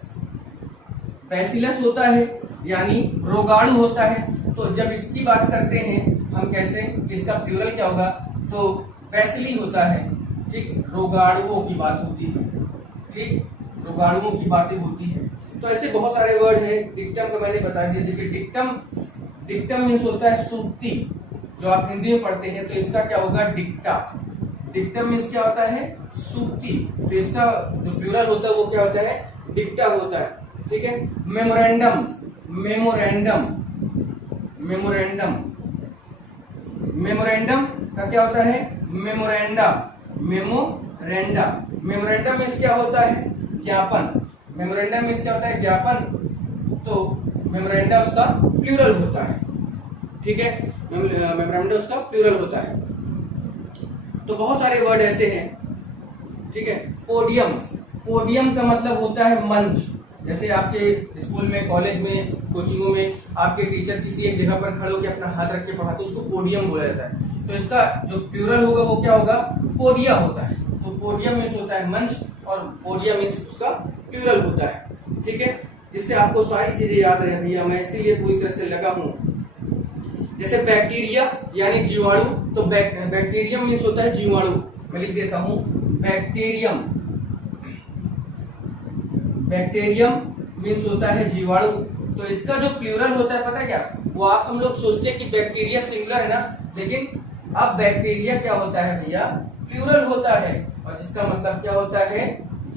बैसिलस होता है यानी रोगाणु होता है। तो जब इसकी बात करते हैं हम कैसे, इसका प्लूरल क्या होगा, तो बैसिली होता है। ठीक, रोगाणुओं की बात होती है, ठीक, रोगाणुओं की बातें होती है। तो ऐसे बहुत सारे वर्ड है। डिक्टम का मैंने बता दिया। देखिए डिक्टम, डिक्टम मीन्स होता है सूक्ति, जो आप हिंदी में पढ़ते हैं तो इसका क्या होगा, डिक्टा। डिक्टम मीन्स क्या होता है, सूक्ति, तो इसका जो प्लूरल होता है वो क्या होता है, डिक्टा होता है। ठीक है, मेमोरेंडम, मेमोरेंडम, मेमोरेंडम, मेमोरेंडम का क्या होता है, मेमोरेंडा, मेमोरेंडा। मेमोरेंडम मीन्स क्या होता है, ज्ञापन। मेमोरेंडम मीन्स क्या होता है, ज्ञापन। तो मेमोरेंडा उसका प्लूरल होता है। ठीक है, मेमोरेंडा उसका प्लूरल होता है। तो बहुत सारे वर्ड ऐसे हैं। ठीक है, पोडियम, पोडियम का मतलब होता है मंच। जैसे आपके स्कूल में, कॉलेज में, कोचिंगों में आपके टीचर किसी एक जगह पर खड़े होकर अपना हाथ रख के पढ़ाते, उसको पोडियम बोला जाता है। तो इसका जो प्लूरल होगा वो क्या होगा, पोडिया होता है। तो पोडियम मीन्स होता है मंच, और पोडिया मीन्स उसका प्लूरल होता है। ठीक है, जिससे आपको सारी चीजें याद रहे भैया, मैं इसीलिए पूरी तरह से लगा हूं। जैसे बैक्टीरिया यानी जीवाणु, तो बैक्टीरियम मीन्स होता है जीवाणु। मैं लिख देता हूं, बैक्टीरियम, बैक्टीरियम मीन्स होता है जीवाणु। तो इसका जो प्लूरल होता है पता है क्या, वो आप हम लोग सोचते हैं कि बैक्टीरिया सिंगुलर है ना, लेकिन अब बैक्टीरिया क्या होता है भैया, प्लूरल होता है, और जिसका मतलब क्या होता है,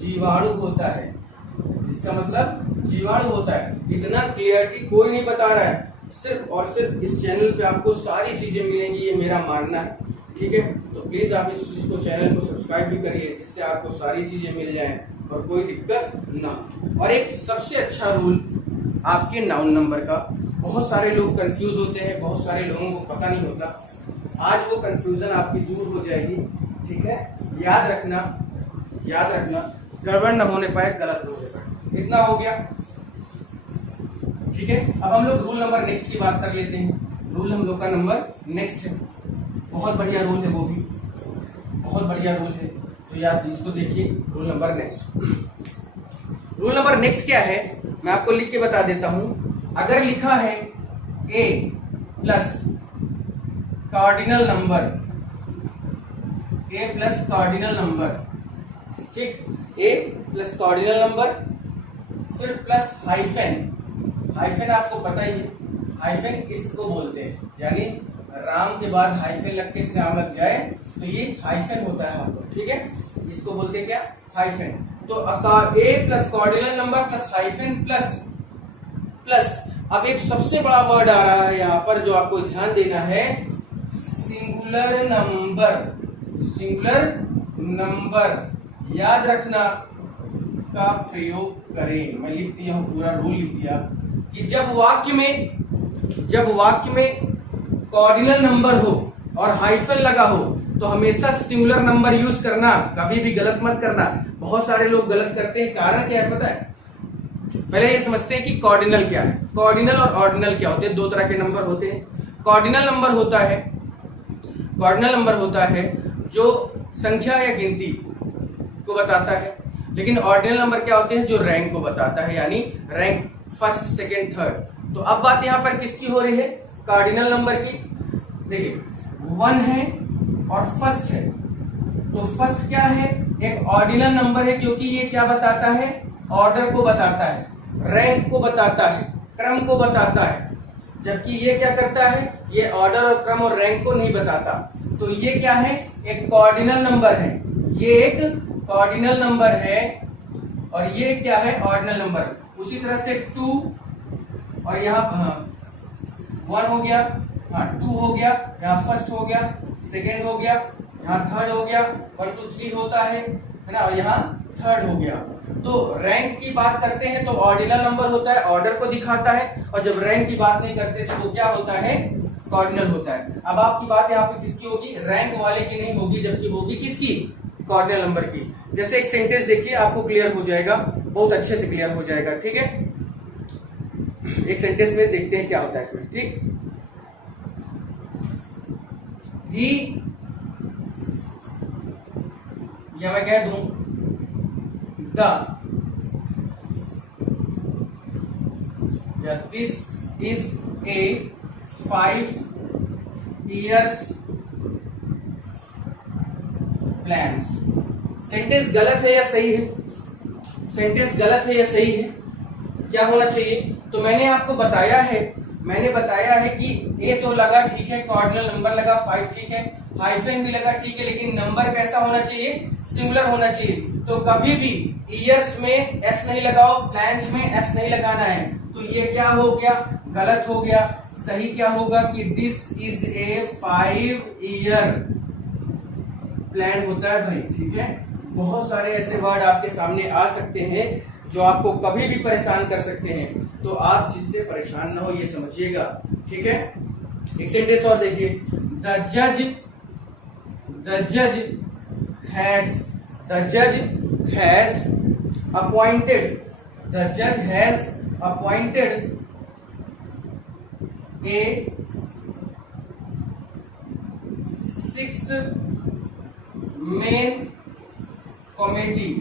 जीवाणु होता है, जिसका मतलब जीवाणु होता है। इतना क्लियरिटी कोई नहीं बता रहा है, सिर्फ और सिर्फ इस चैनल पे आपको सारी चीजें मिलेंगी, ये मेरा मानना है। ठीक है, तो प्लीज आप इस चीज को, चैनल को सब्सक्राइब भी करिए, जिससे आपको सारी चीजें मिल जाएं और कोई दिक्कत ना। और एक सबसे अच्छा रूल आपके नाउन नंबर का। बहुत सारे लोग कंफ्यूज होते हैं, बहुत सारे लोगों को पता नहीं होता। आज वो कंफ्यूजन आपकी दूर हो जाएगी, ठीक है। याद रखना, गड़बड़ न होने पाए, गलत न होने पाए। इतना हो गया, ठीक है। अब हम लोग रूल नंबर नेक्स्ट की बात कर लेते हैं। रूल हम लोग का नंबर नेक्स्ट है, बहुत बढ़िया रूल है, वो भी बहुत बढ़िया रूल है। तो यार इसको देखिए, rule number next. Rule number next क्या है, मैं आपको लिख के बता देता हूं। अगर लिखा है a plus cardinal number, a plus cardinal number, ठीक, a प्लस कार्डिनल नंबर, फिर प्लस हाइफन। हाइफन आपको पता ही है, हाइफन इसको बोलते हैं, यानी राम के बाद हाइफन लग के श्याम लग जाए तो ये हाइफन होता है आपको, ठीक है। इसको बोलते हैं क्या, हाइफन। तो A plus cardinal number plus hyphen plus अब एक सबसे बड़ा वर्ड आ रहा है यहाँ पर जो आपको ध्यान देना है, सिंगुलर नंबर याद रखना का प्रयोग करें। मैं लिख दिया हूं, पूरा रूल लिख दिया कि जब वाक्य में कार्डिनल नंबर हो और हाइफन लगा हो तो हमेशा सिंगुलर नंबर यूज करना, कभी भी गलत मत करना। बहुत सारे लोग गलत करते हैं, कारण क्या है पता है? पहले ये समझते हैं कि कार्डिनल क्या है। कार्डिनल और ऑर्डिनल क्या होते हैं? दो तरह के नंबर होते हैं। कार्डिनल नंबर होता है जो संख्या या गिनती को बताता है, लेकिन ऑर्डिनल नंबर क्या होते हैं, जो रैंक को बताता है, यानी रैंक फर्स्ट, सेकंड, थर्ड। तो अब बात यहां पर किसकी हो रही है, कार्डिनल नंबर की। देखिए 1 है और फर्स्ट है, तो फर्स्ट क्या है, एक ऑर्डिनल नंबर है, क्योंकि ये क्या बताता है, ऑर्डर को बताता है, रैंक को बताता है, क्रम को बताता है। जबकि ये क्या करता है, ये ऑर्डर और क्रम और रैंक को नहीं बताता। तो ये क्या है, एक कार्डिनल नंबर है, ये एक कार्डिनल नंबर है, और ये क्या है, ऑर्डिनल नंबर। उसी तरह से 2 और यहाँ 1 हो गया, हाँ 2 हो गया, यहाँ फर्स्ट हो गया, सेकेंड हो गया, यहाँ थर्ड हो गया, 1 2 3 होता है ना, और यहाँ थर्ड हो गया। तो रैंक की बात करते हैं तो ऑर्डिनल नंबर होता है, ऑर्डर को दिखाता है, और जब रैंक की बात नहीं करते तो वो क्या होता है, कार्डिनल होता है। अब आपकी बात यहाँ पे किसकी होगी, रैंक वाले की नहीं होगी, जबकि होगी किसकी, कार्डिनल नंबर की। जैसे एक सेंटेंस देखिए, आपको क्लियर हो जाएगा, बहुत अच्छे से क्लियर हो जाएगा, ठीक है। एक सेंटेंस में देखते हैं क्या होता है इसमें, ठीक। ही, या मैं कह दूं this is a 5 years plans. Sentence गलत है या सही है, सेंटेंस गलत है या सही है, क्या होना चाहिए? तो मैंने आपको बताया है कि ए तो लगा ठीक है, कार्डिनल नंबर लगा 5 ठीक है, हाइफन भी लगा ठीक है, लेकिन नंबर कैसा होना चाहिए, सिंगुलर होना चाहिए। तो कभी भी ईयर्स में एस नहीं लगाओ, प्लान्स में एस नहीं लगाना है। तो ये क्या हो गया, गलत हो गया। सही क्या होगा कि this is a 5 year plan होता है भाई, ठीक है। बहुत सारे ऐसे वर्ड आपके सामने आ सकते हैं जो आपको कभी भी परेशान कर सकते हैं, तो आप जिससे परेशान ना हो ये समझिएगा, ठीक है। एक सेंटेंस और देखिए, द जज has appointed a 6-man committee.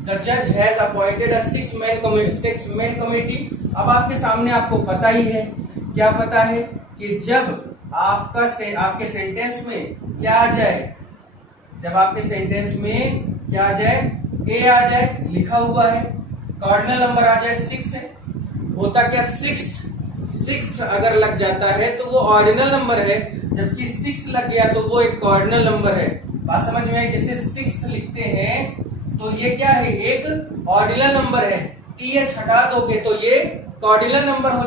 The judge has appointed a 6-man committee. अब आपके सामने आपको पता ही है, क्या पता है कि जब आपके सेंटेंस में क्या आ जाए, जब आपके सेंटेंस में क्या आ जाए, ए आ जाए, लिखा हुआ है, कार्डिनल नंबर आ जाए 6 है, होता क्या, सिक्स्थ अगर लग जाता है तो वो ऑर्डिनल नंबर है, जबकि 6 लग गया तो वो एक कार्डिनल नंबर है। बात समझ में आई? जैसे 6 लिखते हैं तो ये क्या है, एक ऑर्डिनल नंबर है, टीएच हटा दोगे तो ये कार्डिनल नंबर हो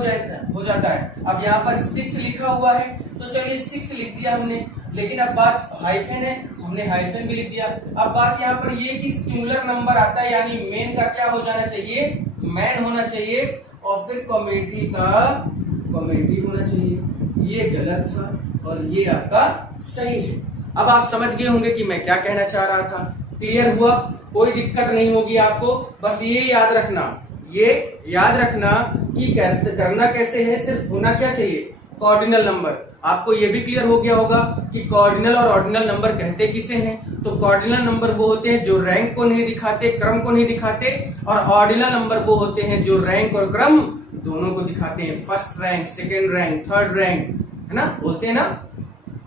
जाता है। अब यहाँ पर 6 लिखा हुआ है तो चलिए 6 लिख दिया हमने, लेकिन अब बात हाइफन है, हमने हाइफन भी लिख दिया। अब बात यहाँ पर ये कि सिंगुलर नंबर आता है, यानी मेन का क्या हो जाना चाहिए, मैन होना चाहिए, और फिर कॉमेडी का कॉमेडी होना चाहिए। ये गलत था और ये आपका सही है। अब आप समझ गए होंगे कि मैं क्या कहना चाह रहा था। क्लियर हुआ? कोई दिक्कत नहीं होगी आपको। बस ये याद रखना कि करना कैसे है, सिर्फ होना क्या चाहिए, कॉर्डिनल नंबर। आपको ये भी क्लियर हो गया होगा कि कॉर्डिनल और ऑर्डिनल नंबर कहते किसे हैं। तो कॉर्डिनल नंबर वो होते हैं जो रैंक को नहीं दिखाते, क्रम को नहीं दिखाते, और ऑर्डिनल नंबर वो होते हैं जो रैंक और क्रम दोनों को दिखाते हैं। First rank, second rank, third rank, है ना, बोलते हैं ना,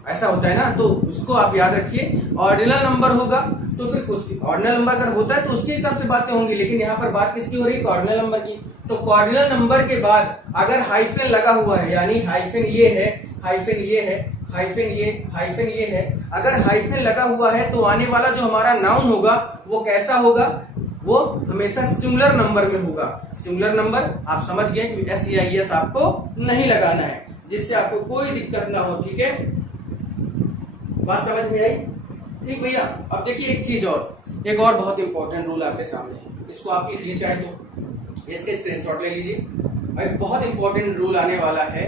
ऐसा होता है ना। तो उसको आप याद रखिए। ऑर्डिनल नंबर होगा तो फिर कुछ ऑर्डिनल नंबर अगर होता है तो उसके हिसाब से बातें होंगी, लेकिन यहाँ पर बात किसकी हो रही है, कॉर्डिनल नंबर की। तो कॉर्डिनल नंबर के बाद अगर हाइफन लगा हुआ है, यानी हाइफन ये है, हाइफन ये है, हाइफन ये है, अगर हाइफन लगा हुआ है तो आने वाला जो हमारा नाउन होगा वो कैसा होगा, वो हमेशा सिंगुलर नंबर में होगा। सिंगुलर नंबर आप समझ गए कि SEIS आपको नहीं लगाना है, जिससे आपको कोई दिक्कत ना हो। ठीक है, बात समझ में आई? ठीक भैया। अब देखिए एक और बहुत इंपॉर्टेंट रूल आपके सामने है, इसको आप लिख लीजिए चाहे तो इसके स्क्रीनशॉट ले लीजिए। एक बहुत इंपॉर्टेंट रूल आने वाला है,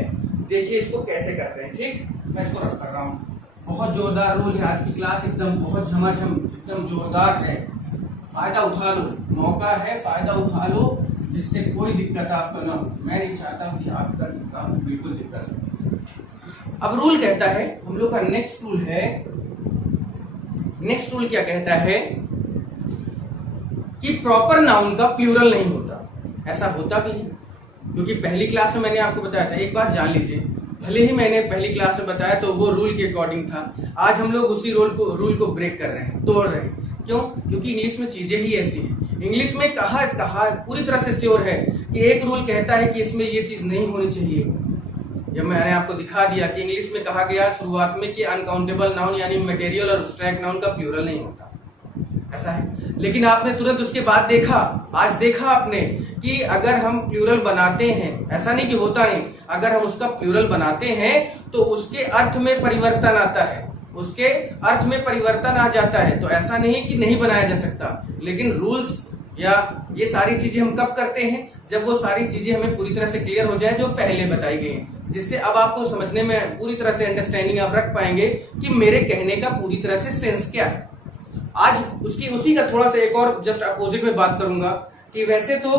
देखिए इसको कैसे करते हैं। ठीक, मैं इसको रख कर रहा हूँ। बहुत जोरदार रूल है, आज की क्लास एकदम बहुत झमाझम एकदम जोरदार है। फायदा उठा लो, मौका है, फायदा उठा लो, जिससे कोई दिक्कत आपको ना हो। मैं नहीं चाहता कि आपका काम बिल्कुल दिक्कत हो। अब रूल कहता है, हम लोग का नेक्स्ट रूल है, नेक्स्ट रूल क्या कहता है कि प्रॉपर नाउन का प्लूरल नहीं होता। ऐसा होता भी है, क्योंकि पहली क्लास में मैंने आपको बताया था। एक बात जान लीजिए, भले ही मैंने पहली क्लास में बताया तो वो रूल के अकॉर्डिंग था, आज हम लोग उसी रूल को ब्रेक कर रहे हैं, तोड़ रहे हैं। क्यों? क्योंकि इंग्लिश में चीजें ही ऐसी हैं। इंग्लिश में कहा पूरी तरह से श्योर है कि एक रूल कहता है कि इसमें ये चीज नहीं होनी चाहिए। जब मैंने आपको दिखा दिया कि इंग्लिश में कहा गया शुरुआत में कि अनकाउंटेबल नाउन यानी मटेरियल और एब्स्ट्रैक्ट नाउन का प्लूरल नहीं होता, ऐसा है। लेकिन आपने तुरंत उसके बाद देखा, आज देखा आपने कि अगर हम प्लूरल बनाते हैं, ऐसा नहीं कि होता नहीं, अगर हम उसका प्लूरल बनाते हैं तो उसके अर्थ में परिवर्तन आता है, उसके अर्थ में परिवर्तन आ जाता है। तो ऐसा नहीं कि नहीं बनाया जा सकता, लेकिन रूल्स या ये सारी चीजें हम कब करते हैं, जब वो सारी चीजें हमें पूरी तरह से क्लियर हो जाए जो पहले बताई गई हैं, जिससे अब आपको समझने में पूरी तरह से अंडरस्टैंडिंग आप रख पाएंगे कि मेरे कहने का पूरी तरह से सेंस क्या है। आज उसी का थोड़ा सा एक और जस्ट अपोजिट में बात करूंगा कि वैसे तो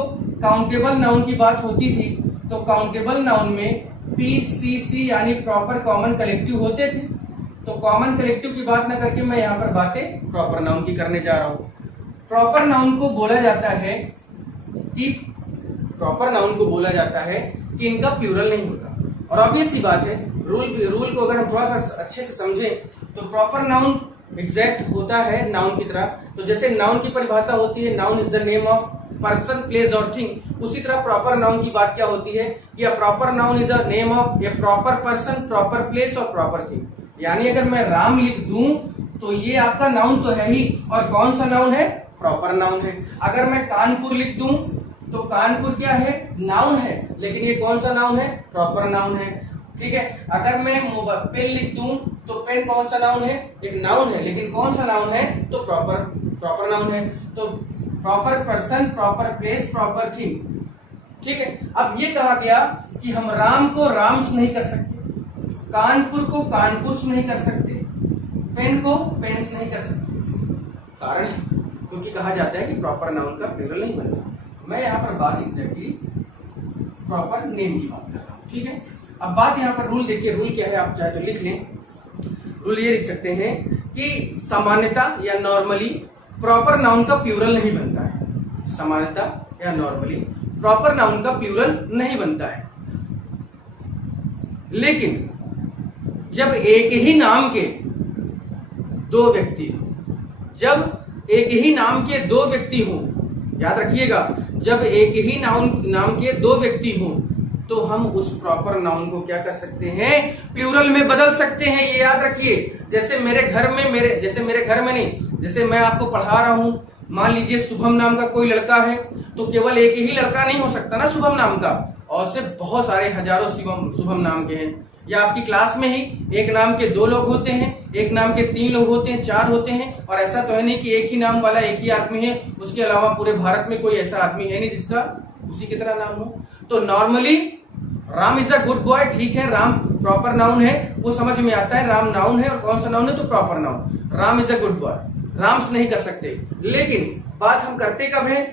काउंटेबल नाउन की बात होती थी, तो काउंटेबल नाउन में PCC यानी प्रॉपर कॉमन कलेक्टिव होते थे। तो कॉमन कलेक्टिव की बात ना करके मैं यहाँ पर बातें प्रॉपर नाउन की करने जा रहा हूँ। प्रॉपर नाउन को बोला जाता है कि इनका प्लूरल नहीं होता। और ऑब्वियस सी बात है, रूल को अगर हम थोड़ा सा अच्छे से समझें तो प्रॉपर नाउन एग्जैक्ट होता है नाउन की तरह। तो जैसे नाउन की परिभाषा होती है, noun is the name of person, place और थिंग, उसी तरह प्रॉपर नाउन की बात क्या होती है कि a proper noun is a name of A proper person, proper place और प्रॉपर थिंग। यानी अगर मैं राम लिख दूं तो ये आपका नाउन तो है ही, और कौन सा नाउन है, प्रॉपर नाउन है। अगर मैं कानपुर लिख दूं तो कानपुर क्या है, नाउन है, लेकिन ये कौन सा नाउन है, प्रॉपर नाउन है। ठीक है, अगर मैं पेन लिख दूं तो पेन कौन सा नाउन है, एक नाउन है, लेकिन कौन सा नाउन है, तो प्रॉपर नाउन है। तो proper person, proper place, proper thing. ठीक है, अब ये कहा गया कि हम राम को राम्स नहीं कर सकते, कानपुर को कानपुर्स नहीं कर सकते, पेन को पेन्स नहीं कर सकते। कारण क्योंकि कहा जाता है कि प्रॉपर नाउन का प्लूरल नहीं बनता। मैं यहाँ पर बात एग्जैक्टली प्रॉपर नेम की बात कर रहा हूँ। ठीक है, अब बात यहाँ पर रूल देखिए, रूल क्या है आप चाहे तो लिख लें। रूल ये लिख सकते हैं कि सामान्यता या नॉर्मली प्रॉपर नाउन का प्लूरल नहीं बनता है। सामान्यता या नॉर्मली प्रॉपर नाउन का प्लूरल नहीं बनता है, लेकिन जब एक ही नाम के दो व्यक्ति हो, जब एक ही नाम के दो व्यक्ति हो, याद रखिएगा, जब एक ही नाम के दो व्यक्ति हो तो हम उस प्रॉपर नाउन को क्या कर सकते हैं, प्लूरल में बदल सकते हैं। ये याद रखिए। जैसे मेरे घर में नहीं, जैसे मैं आपको पढ़ा रहा हूं, मान लीजिए शुभम नाम का कोई लड़का है, तो केवल एक ही लड़का नहीं हो सकता ना शुभम नाम का, और से बहुत सारे हजारों शुभम नाम के हैं, या आपकी क्लास में ही एक नाम के 2 लोग होते हैं, एक नाम के 3 लोग होते हैं, 4 होते हैं, और ऐसा तो है नहीं कि एक ही नाम वाला एक ही आदमी है, उसके अलावा पूरे भारत में कोई ऐसा आदमी है नहीं जिसका उसी की तरह नाम हो। तो normally Ram is a good boy, ठीक है, राम प्रॉपर नाउन है, वो समझ में आता है, राम नाउन है और कौन सा नाउन है तो proper noun, Ram is a good boy, Ram's नहीं कर सकते। लेकिन बात हम करते कब है,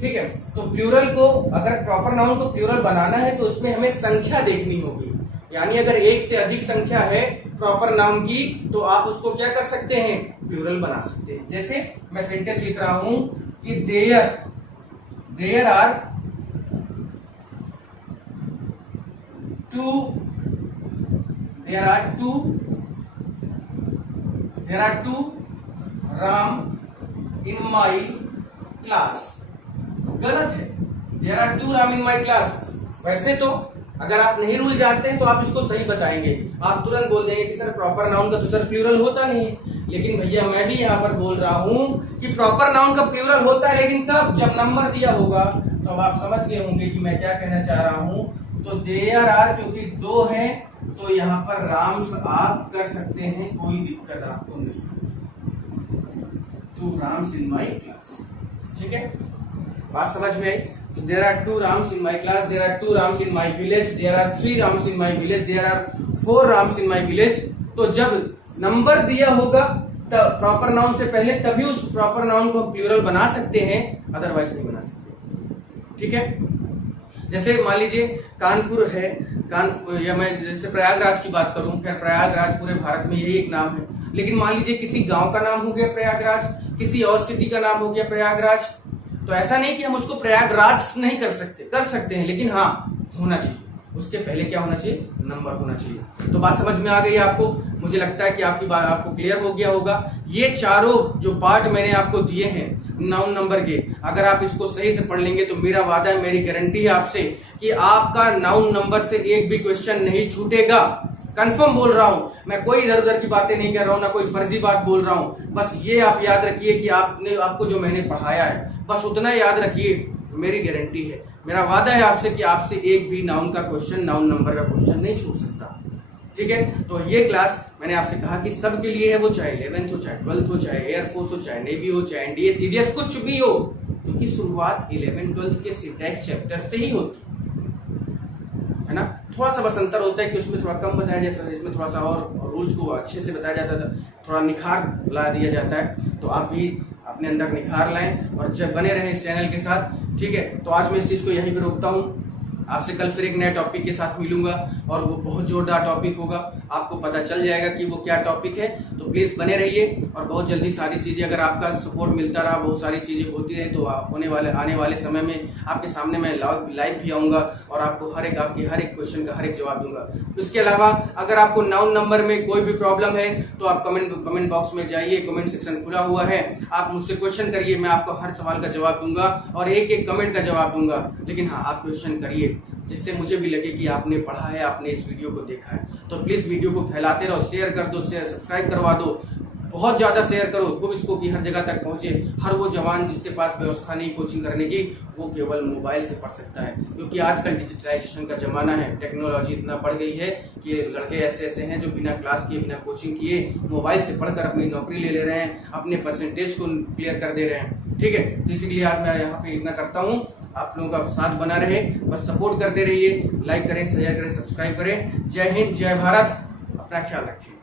ठीक है, तो प्लूरल को अगर प्रॉपर नाउन को प्लूरल बनाना है तो उसमें हमें संख्या देखनी होगी, यानी अगर एक से अधिक संख्या है प्रॉपर नाउन की तो आप उसको क्या कर सकते हैं, प्लूरल बना सकते हैं। जैसे मैं सेंटेंस लिख रहा हूं कि there are two Ram in my class. गलत है, there are 2 Ram in my class. वैसे तो अगर आप नहीं रूल जानते हैं तो आप इसको सही बताएंगे, आप तुरंत बोल देंगे कि सर प्रॉपर नाउन का तो सर प्लूरल होता नहीं है। लेकिन भैया मैं भी यहाँ पर बोल रहा हूँ कि प्रॉपर नाउन का प्लूरल होता है, लेकिन तब जब नंबर दिया होगा तो अब आप समझ गए होंगे कि मैं क्या कहना चाह रहा हूँ। तो देयर आर क्योंकि 2 हैं तो यहाँ पर राम्स आप कर सकते हैं, कोई दिक्कत आपको नहीं। 2 राम्स इन माई क्लास, ठीक है, बात समझ में आई। There are 2 Rams in my class. There are 2 Rams in my village. There are 3 Rams in my village. There are 4 Rams in my village. तो जब नंबर दिया होगा तब प्रॉपर नाउन से पहले तभी उस प्रॉपर नाउन को प्लूरल बना सकते हैं, अदरवाइज नहीं बना सकते, ठीक है। जैसे मान लीजिए कानपुर है, या मैं जैसे प्रयागराज की बात करूं, फिर प्रयागराज पूरे भारत में यही एक नाम है, लेकिन मान लीजिए किसी गांव का नाम हो गया प्रयागराज, किसी और सिटी का नाम हो गया प्रयागराज, तो ऐसा नहीं कि हम उसको प्रयागराज नहीं कर सकते हैं, लेकिन हाँ होना चाहिए, उसके पहले क्या होना चाहिए, नंबर होना चाहिए। तो बात समझ में आ गई आपको, मुझे लगता है कि आपकी बात आपको क्लियर हो गया होगा। ये चारों जो पार्ट मैंने आपको दिए हैं नाउन नंबर के, अगर आप इसको सही से पढ़ लेंगे तो मेरा वादा है, मेरी गारंटी है आपसे कि आपका नाउन नंबर से एक भी क्वेश्चन नहीं छूटेगा। कंफर्म बोल रहा हूं मैं, कोई इधर उधर की बातें नहीं कर रहा हूं, ना कोई फर्जी बात बोल रहा हूं। बस ये आप याद रखिए कि आपको जो मैंने पढ़ाया है बस उतना याद रखिए, मेरी गारंटी है, मेरा वादा है आपसे कि आपसे एक भी नाउन का क्वेश्चन, नाउन नंबर का क्वेश्चन नहीं छूट सकता, ठीक है। तो ये क्लास मैंने आपसे कहा कि सबके लिए है, वो चाहे 11th हो, चाहे 12th हो, चाहे एयरफोर्स हो, चाहे नेवी हो, चाहे एनडीए सीडीएस कुछ भी हो, क्योंकि शुरुआत 11th 12th के सिंटैक्स चैप्टर से ही होती है ना। थोड़ा सा बस अंतर होता है कि उसमें थोड़ा कम बताया जाता है, इसमें थोड़ा सा और रूल्स को अच्छे से बताया जाता था, थोड़ा निखार ला दिया जाता है। तो आप भी अपने अंदर निखार लाएं और जब बने रहें इस चैनल के साथ, ठीक है। तो आज मैं इस चीज को यहीं पे रोकता हूँ, आपसे कल फिर एक नए टॉपिक के साथ मिलूंगा और वो बहुत जोरदार टॉपिक होगा, आपको पता चल जाएगा कि वो क्या टॉपिक है। तो प्लीज बने रहिए और बहुत जल्दी सारी चीजें, अगर आपका सपोर्ट मिलता रहा, बहुत सारी चीजें होती रहे, तो आने वाले समय में आपके सामने मैं लाइव भी आऊंगा और आपको आपके हर एक क्वेश्चन का हर एक जवाब दूंगा। इसके अलावा अगर आपको नाउन नंबर में कोई भी प्रॉब्लम है तो आप कमेंट बॉक्स में जाइए, कमेंट सेक्शन खुला हुआ है, आप मुझसे क्वेश्चन करिए, मैं आपको हर सवाल का जवाब दूंगा और एक एक कमेंट का जवाब दूंगा। लेकिन हाँ, आप क्वेश्चन करिए जिससे मुझे भी लगे कि आपने पढ़ा है, आपने इस वीडियो को देखा है। तो प्लीज वीडियो को फैलाते रहो, शेयर कर दो, सब्सक्राइब करवा दो, बहुत ज्यादा शेयर करो खूब इसको कि हर जगह तक पहुंचे। हर वो जवान जिसके पास व्यवस्था नहीं कोचिंग करने की, वो केवल मोबाइल से पढ़ सकता है, क्योंकि आजकल डिजिटलाइजेशन का जमाना है, टेक्नोलॉजी इतना बढ़ गई है कि लड़के ऐसे हैं जो बिना क्लास किए, बिना कोचिंग किए मोबाइल से पढ़कर अपनी नौकरी ले रहे हैं, अपने परसेंटेज को क्लियर कर दे रहे हैं, ठीक है। तो इसीलिए आज मैं यहाँ पे इतना करता हूँ, आप लोगों का साथ बना रहे, बस सपोर्ट करते रहिए, लाइक करें, शेयर करें, सब्सक्राइब करें। जय हिंद, जय भारत, अपना ख्याल रखिए।